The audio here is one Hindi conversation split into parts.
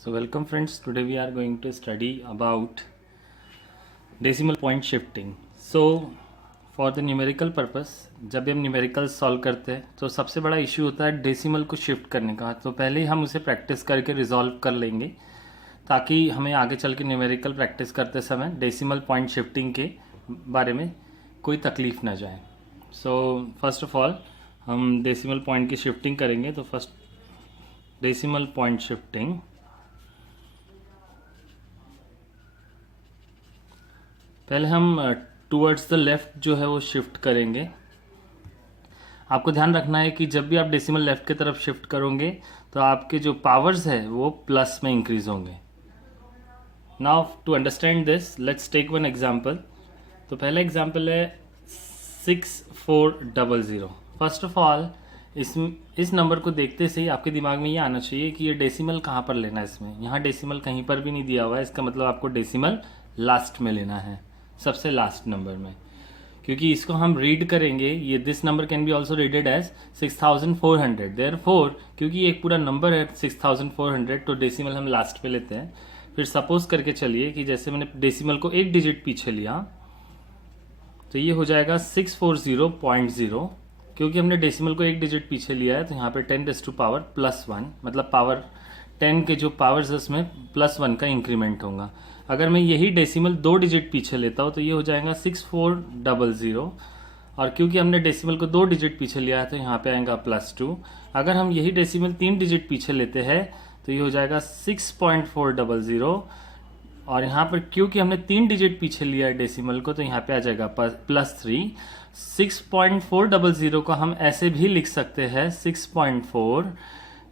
So welcome friends, today we are going to study about decimal point shifting. So for the numerical purpose, जब भी हम न्यूमेरिकल सॉल्व करते हैं तो सबसे बड़ा इशू होता है डेसिमल को शिफ्ट करने का। तो पहले ही हम उसे प्रैक्टिस करके रिजॉल्व कर लेंगे ताकि हमें आगे चल के न्यूमेरिकल प्रैक्टिस करते समय डेसिमल पॉइंट शिफ्टिंग के बारे में कोई तकलीफ ना जाए। सो फर्स्ट ऑफ ऑल हम डेसिमल पॉइंट की शिफ्टिंग करेंगे। तो फर्स्ट डेसिमल पॉइंट शिफ्टिंग, पहले हम टूवर्ड्स द लेफ्ट जो है वो शिफ्ट करेंगे। आपको ध्यान रखना है कि जब भी आप डेसिमल लेफ्ट की तरफ शिफ्ट करोगे तो आपके जो पावर्स है वो प्लस में इंक्रीज होंगे। Now to understand this let's take one example. तो पहला एग्जांपल है 6400। फर्स्ट ऑफ ऑल इस नंबर को देखते से ही आपके दिमाग में ये आना चाहिए कि ये डेसिमल कहाँ पर लेना है। इसमें यहाँ डेसिमल कहीं पर भी नहीं दिया हुआ है, इसका मतलब आपको डेसिमल लास्ट में लेना है, सबसे लास्ट नंबर में, क्योंकि इसको हम रीड करेंगे। ये this number can be also readed as 6400। Therefore क्योंकि ये एक पूरा नंबर है 6400, तो डेसिमल हम लास्ट पे लेते हैं। फिर सपोज करके चलिए कि जैसे मैंने डेसिमल को एक डिजिट पीछे लिया तो ये हो जाएगा 640.0। क्योंकि हमने डेसिमल को एक डिजिट पीछे लिया है तो यहाँ पे 10⁻+1, मतलब पावर 10 के जो पावर्स है उसमें +1 का इंक्रीमेंट होगा। अगर मैं यही डेसिमल 2 डिजिट पीछे लेता हूँ तो ये हो जाएगा 6400, और क्योंकि हमने डेसिमल को 2 डिजिट पीछे लिया है तो यहाँ पे आएगा +2। अगर हम यही डेसिमल 3 डिजिट पीछे लेते हैं तो ये हो जाएगा 6.400, और यहाँ पर क्योंकि हमने 3 डिजिट पीछे लिया है डेसिमल को तो यहाँ पे आ जाएगा +3। 6.400 को हम ऐसे भी लिख सकते हैं 6.4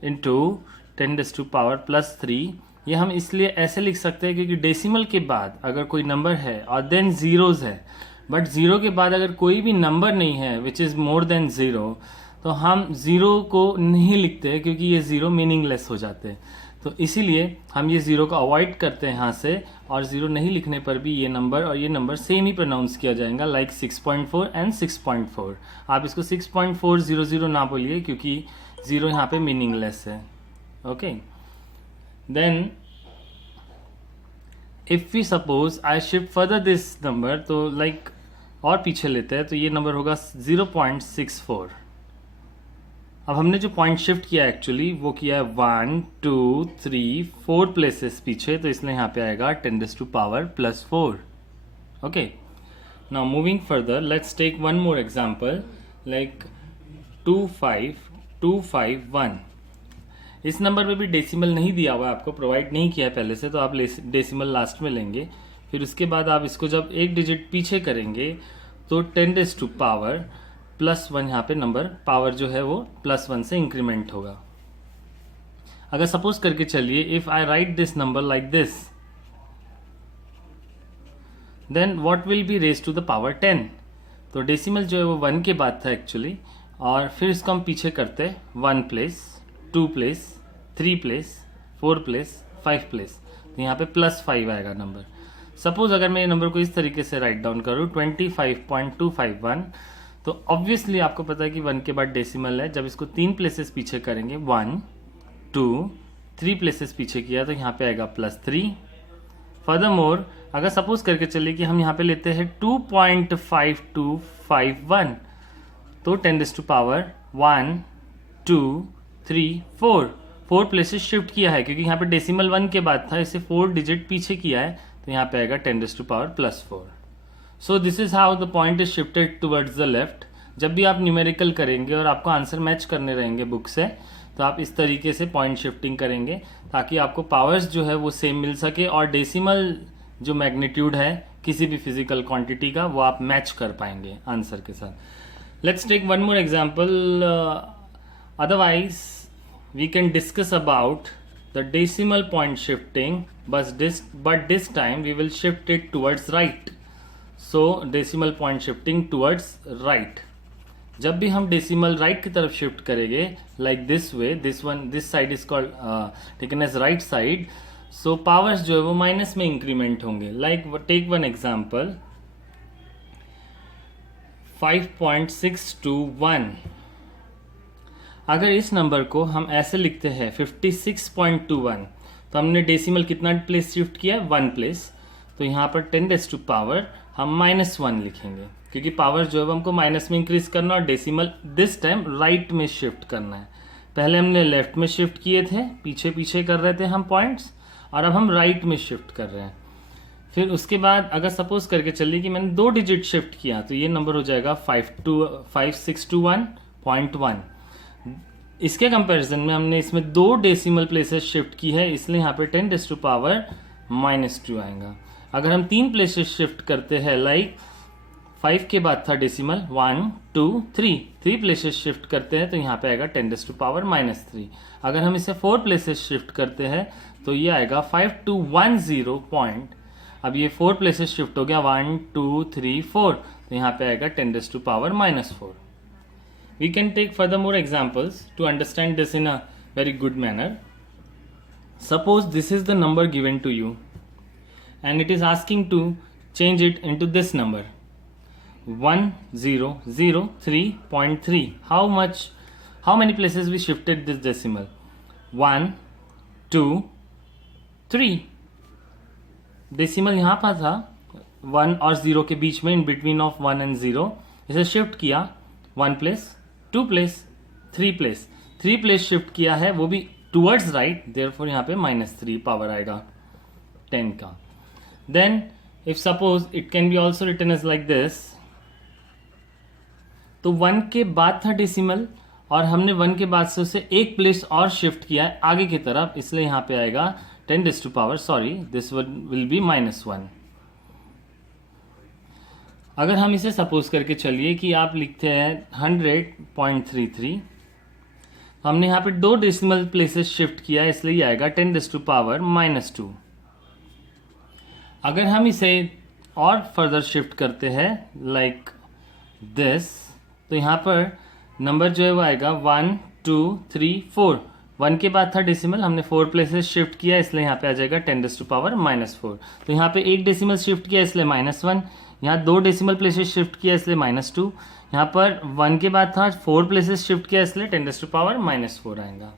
इंटू 10⁻+3। ये हम इसलिए ऐसे लिख सकते हैं क्योंकि डेसिमल के बाद अगर कोई नंबर है और देन जीरोज है, बट जीरो के बाद अगर कोई भी नंबर नहीं है which is more than zero, तो हम जीरो को नहीं लिखते क्योंकि ये जीरो मीनिंगलेस हो जाते हैं। तो इसीलिए हम ये जीरो को अवॉइड करते हैं यहाँ से, और जीरो नहीं लिखने पर भी ये नंबर और ये नंबर सेम ही प्रोनाउंस किया जाएगा, लाइक 6.4 एंड 6.4। आप इसको 6.400 ना बोलिए क्योंकि जीरो यहाँ पे मीनिंगलेस है। Okay, then if we suppose I shift further this number, तो लाइक और पीछे लेते हैं तो ये नंबर होगा 0.64। अब हमने जो पॉइंट शिफ्ट किया एक्चुअली वो किया है 1 2 3 4 प्लेसेस पीछे, तो इसलिए यहाँ पे आएगा 10⁻+4। Okay, now moving further let's take one more example like 25251। इस नंबर पे भी डेसिमल नहीं दिया हुआ है, आपको प्रोवाइड नहीं किया है पहले से, तो आप डेसिमल लास्ट में लेंगे। फिर उसके बाद आप इसको जब एक डिजिट पीछे करेंगे तो 10⁻+1 यहाँ पे नंबर पावर जो है वो +1 से इंक्रीमेंट होगा। अगर सपोज करके चलिए if I write this number like this, then what will be raise to the power 10। तो डेसिमल जो है वो 1 के बाद था एक्चुअली, और फिर इसको हम पीछे करते 1 place, 2 place, 3 place, 4 place, 5 place, तो यहाँ पे +5 आएगा नंबर। सपोज अगर मैं ये नंबर को इस तरीके से राइट डाउन करूँ 25.251, तो ऑब्वियसली आपको पता है कि 1 के बाद डेसिमल है। जब इसको 3 प्लेसेस पीछे करेंगे 1 2 3 प्लेसेस पीछे किया तो यहाँ पे आएगा +3। फर्दरमोर अगर सपोज करके चलिए कि हम यहाँ पे लेते हैं 2.5251, तो 10⁻1 2 3 4 प्लेसेस शिफ्ट किया है क्योंकि यहाँ पे डेसिमल 1 के बाद था, इसे 4 डिजिट पीछे किया है तो यहाँ पे आएगा 10⁻+4। So this is how the point is shifted towards the left. जब भी आप न्यूमेरिकल करेंगे और आपको आंसर मैच करने रहेंगे बुक से, तो आप इस तरीके से पॉइंट शिफ्टिंग करेंगे ताकि आपको पावर्स जो है वो सेम मिल सके, और डेसिमल जो मैग्नीट्यूड है किसी भी फिजिकल क्वांटिटी का वो आप मैच कर पाएंगे आंसर के साथ। Let's take one more example, otherwise we can discuss about the decimal point shifting, but this time we will shift it towards right. So decimal point shifting towards right. जब भी हम डेसिमल राइट की तरफ शिफ्ट करेंगे like this way, this side is called taken as right side, so powers जो है वो माइनस में इंक्रीमेंट होंगे। Like take one example 5.621। अगर इस नंबर को हम ऐसे लिखते हैं 56.21, तो तो हमने डेसिमल कितना प्लेस शिफ्ट किया है, 1 प्लेस। तो यहाँ पर 10⁻⁻ हम -1 लिखेंगे, क्योंकि पावर जो है हमको माइनस में इंक्रीज करना और डेसिमल दिस टाइम राइट में शिफ्ट करना है। पहले हमने लेफ्ट में शिफ्ट किए थे, पीछे पीछे कर रहे थे हम पॉइंट्स, और अब हम राइट में शिफ्ट कर रहे हैं। फिर उसके बाद अगर सपोज करके चलिए कि मैंने 2 डिजिट शिफ्ट किया, तो ये नंबर हो जाएगा 5621.1। इसके कंपैरिजन में हमने इसमें 2 डेसिमल प्लेसेस शिफ्ट की है, इसलिए यहाँ पे 10⁻⁻² आएगा। अगर हम 3 प्लेसेस शिफ्ट करते हैं, लाइक 5 के बाद था डेसिमल 1 2 3 प्लेसेस शिफ्ट करते हैं, तो यहाँ पे आएगा 10⁻⁻3। अगर हम इसे 4 प्लेसेस शिफ्ट करते हैं तो ये आएगा 5210 पॉइंट। अब ये 4 प्लेसेस शिफ्ट हो गया, 1 2 3 4, तो यहाँ पे आएगा 10⁻⁻4। We can take furthermore examples to understand this in a very good manner. Suppose this is the number given to you and it is asking to change it into this number 1003.3. How many places we shifted this decimal? 1 2 3. Decimal यहाँ पर था 1 और 0 के बीच में, इन बिटवीन ऑफ 1 एंड 0। इसे शिफ्ट किया 1 place, 2 place, 3 place, 3 place shift किया है, वो भी टूवर्ड्स राइट, देयरफॉर यहाँ पे -3 पावर आएगा 10 का। Then if suppose it can be also written as like this, तो 1 के बाद था डेसिमल और हमने 1 के बाद से उसे 1 प्लेस और शिफ्ट किया है आगे की तरफ, इसलिए यहाँ पे आएगा दिस विल बी -1। अगर हम इसे सपोज करके चलिए कि आप लिखते हैं 100.33, हमने यहाँ पे 2 डेसिमल प्लेसेस शिफ्ट किया है, इसलिए आएगा 10⁻⁻²। अगर हम इसे और फर्दर शिफ्ट करते हैं लाइक दिस, तो यहाँ पर नंबर जो है वो आएगा 1 2 3 4। 1 के बाद था डेसिमल, हमने 4 प्लेसेस शिफ्ट किया, इसलिए यहाँ पे आ जाएगा 10⁻⁻4। तो यहाँ पे 1 डेसिमल शिफ्ट किया इसलिए -1, यहाँ 2 डेसिमल प्लेसेस शिफ्ट किया इसलिए -2, यहाँ पर 1 के बाद था 4 प्लेसेस शिफ्ट किया इसलिए 10⁻⁻4 आएगा।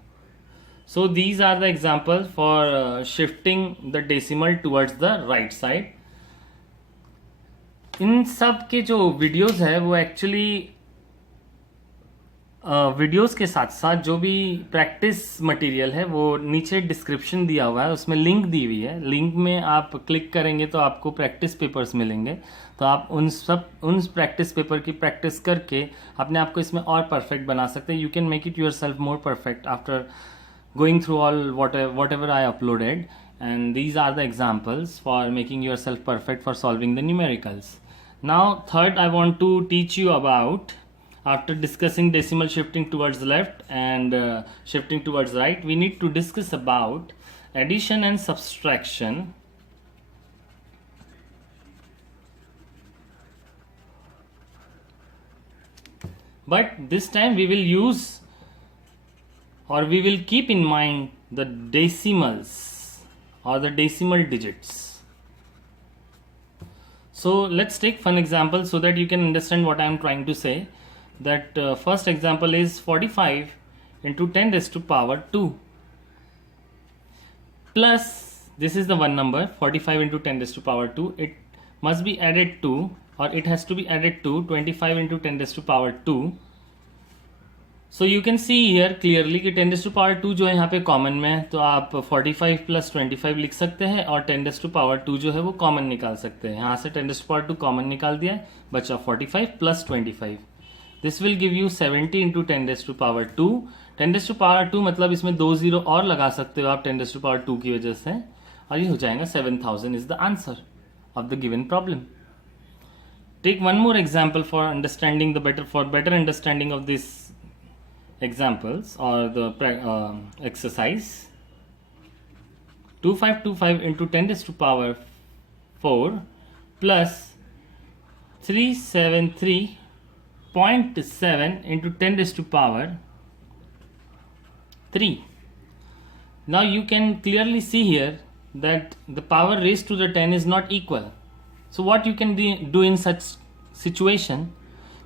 So these are the example for shifting the decimal towards the right side. इन सब के जो वीडियोस है वो एक्चुअली वीडियोस के साथ साथ जो भी प्रैक्टिस मटेरियल है वो नीचे डिस्क्रिप्शन दिया हुआ है, उसमें लिंक दी हुई है। लिंक में आप क्लिक करेंगे तो आपको प्रैक्टिस पेपर्स मिलेंगे, तो आप उन प्रैक्टिस पेपर की प्रैक्टिस करके अपने आप को इसमें और परफेक्ट बना सकते हैं। You can make it yourself more perfect after going through all whatever I uploaded, and these are the examples for making yourself perfect for solving the numericals. Now third I want to teach you about, after discussing decimal shifting towards left and shifting towards right, we need to discuss about addition and subtraction. But this time we will use, or we will keep in mind the decimals or the decimal digits. So let's take fun example so that you can understand what I am trying to say. That first example is 45 into 10⁻², plus this is the one number 45 into 10⁻². It must be added to, or it has to be added to 25 into 10⁻². So you can see here clearly कि 10⁻² जो है यहाँ पे कॉमन में है, तो आप 45 + 25 लिख सकते हैं और 10⁻² जो है वो कॉमन निकाल सकते हैं। यहाँ से 10⁻² कॉमन निकाल दिया है, बचा 45 + 25। This will give you 70 into 10⁻²। 10⁻² मतलब इसमें 2 0 और लगा सकते हो आप 10⁻² की वजह से, और ये हो जाएगा 7000 is the answer of the given problem. Take one more example for understanding better understanding of this examples or the exercise. 2525 into 10⁻4 plus 373.7 into 10⁻3. Now you can clearly see here that the power raised to the 10 is not equal. So what you can do in such situation,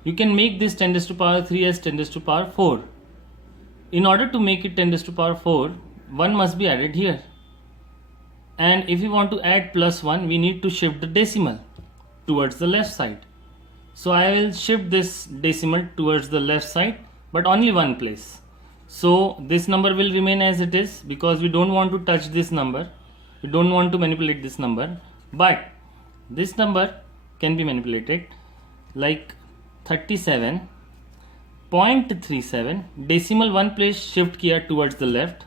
you can make this 10⁻3 as 10⁻4. In order to make it 10⁻4, 1 must be added here. and if we want to add +1, we need to shift the decimal towards the left side. So I will shift this decimal towards the left side, but only one place. So this number will remain as it is because we don't want to touch this number, we don't want to manipulate this number, but this number can be manipulated, like 37.37, decimal 1 place shift किया टूवर्ड्स द लेफ्ट,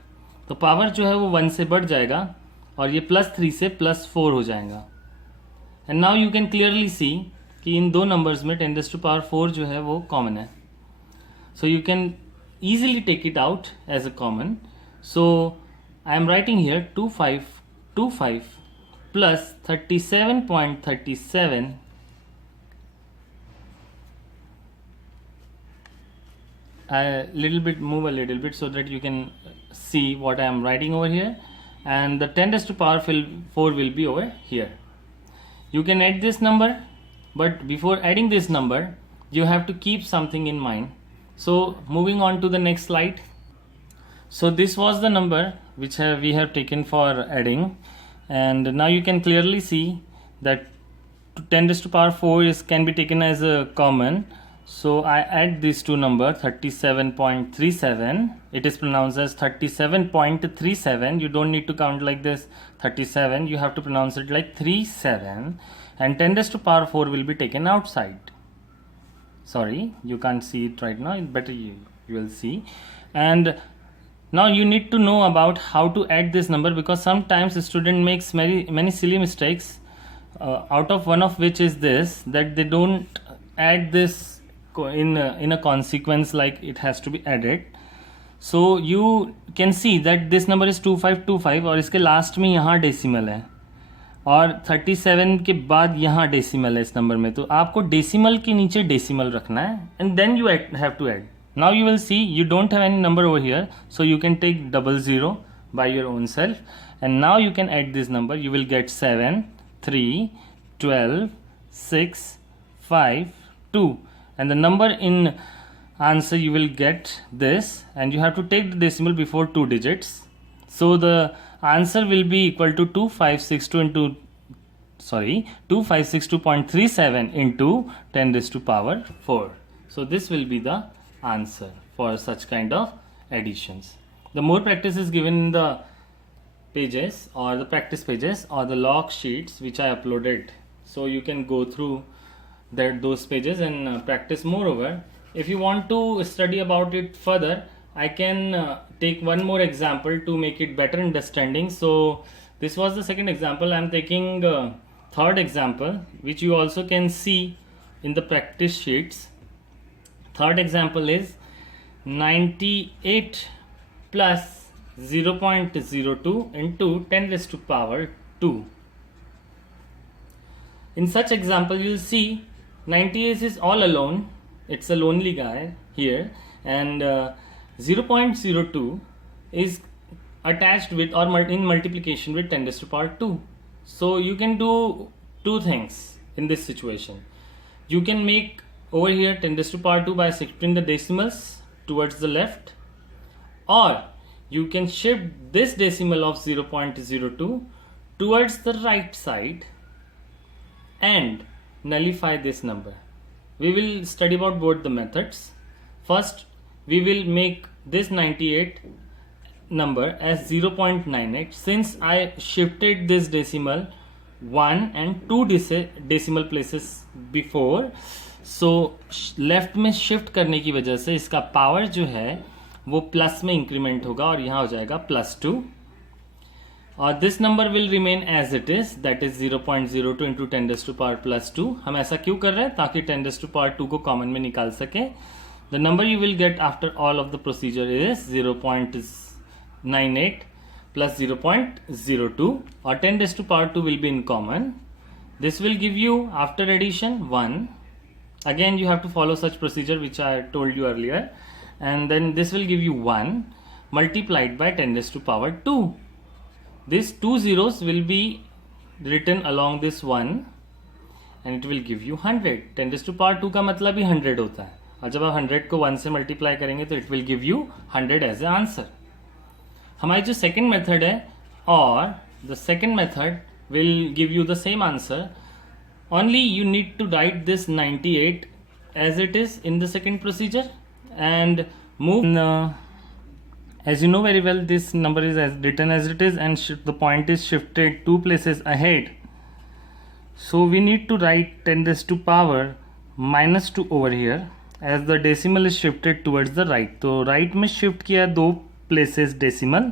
तो पावर जो है वो 1 से बढ़ जाएगा और ये +3 से +4 हो जाएगा. And now you can clearly see कि इन दो नंबर्स में 10⁴ जो है वो कॉमन है. सो you can easily take it out as a common. So I am writing here 2525 plus 37.37 move a little bit so that you can see what I am writing over here, and the 10⁴ will be over here. You can add this number, but before adding this number you have to keep something in mind. So moving on to the next slide. So this was the number which we have taken for adding, and now you can clearly see that 10⁴ can be taken as a common. So I add these two numbers, 37.37. It is pronounced as 37.37. You don't need to count like this 37, you have to pronounce it like 37, and 10⁴ will be taken outside. Sorry, you can't see it right now, better you will see. And now you need to know about how to add this number, because sometimes a student makes many silly mistakes, out of one of which is this, that they don't add this in a consequence like it has to be added. So you can see that this number is 2525 और इसके लास्ट में यहाँ डेसिमल है और 37 के बाद यहाँ डेसिमल है इस नंबर में, तो आपको डेसिमल के नीचे डेसिमल रखना है, and then you have to add. Now you will see you don't have any number over here, so you can take 00 by your own self, and now you can add this number. You will get 7 3 12 6 5 2, and the number in answer you will get this, and you have to take the decimal before 2 digits. So the answer will be equal to 2562.37 into 10⁴. So this will be the answer for such kind of additions. The more practice is given in the pages or the practice pages or the log sheets which I uploaded, so you can go through those pages and practice. Moreover, if you want to study about it further, I can take one more example to make it better understanding. So this was the second example. I am taking third example, which you also can see in the practice sheets. Third example is 98 plus 0.02 into 10⁻². In such example, you will see 98 is all alone. It's a lonely guy here, and 0.02 is attached with or in multiplication with 10⁻². So you can do two things in this situation. You can make over here 10⁻² by shifting the decimals towards the left, or you can shift this decimal of 0.02 towards the right side and nullify this number. We will study about both the methods. First, we will make this 98 number as 0.98. Since I shifted this decimal 1 and 2 decimal places before, so left में शिफ्ट करने की वजह से इसका पावर जो है वो प्लस में इंक्रीमेंट होगा और यहाँ हो जाएगा +2, और this number will remain as it is, that is 0.02 into 10⁻². हम ऐसा क्यों कर रहे हैं? ताकि 10⁻² को कॉमन में निकाल सके. The number you will get after all of the procedure is 0.98 plus 0.02, or 10⁻² will be in common. This will give you after addition 1. Again you have to follow such procedure which I told you earlier, and then this will give you 1 multiplied by 10⁻². These two zeros will be written along this 1 and it will give you 100. 10⁻² का मतलब ही 100 होता है, और जब आप 100 को 1 से मल्टीप्लाई करेंगे तो it will give you 100 as a answer. हमारी जो सेकेंड मेथड है, और the second method will give you the same answer. Only you need to write this 98 as it is in the second procedure and move. As you know very well, this number is written as it is, and the point is shifted 2 places ahead. So we need to write 10 raised to power minus 2 over here as the decimal is shifted towards the right. तो right में shift किया 2 places decimal,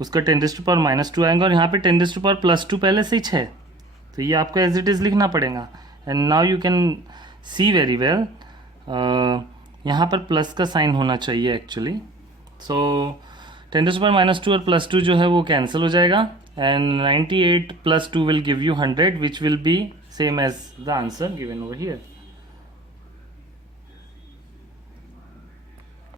उसका 10 raised to power minus 2 आएगा और यहाँ पे 10 raised to power plus 2 पहले से ही है, तो ये आपको एज इट इज़ लिखना पड़ेगा. And now you can see very well, यहाँ पर प्लस का साइन होना चाहिए actually. So 10 raised to power minus 2 और प्लस 2 जो है वो कैंसिल हो जाएगा, and 98 plus 2 will give you 100, which will be same as the answer given over here.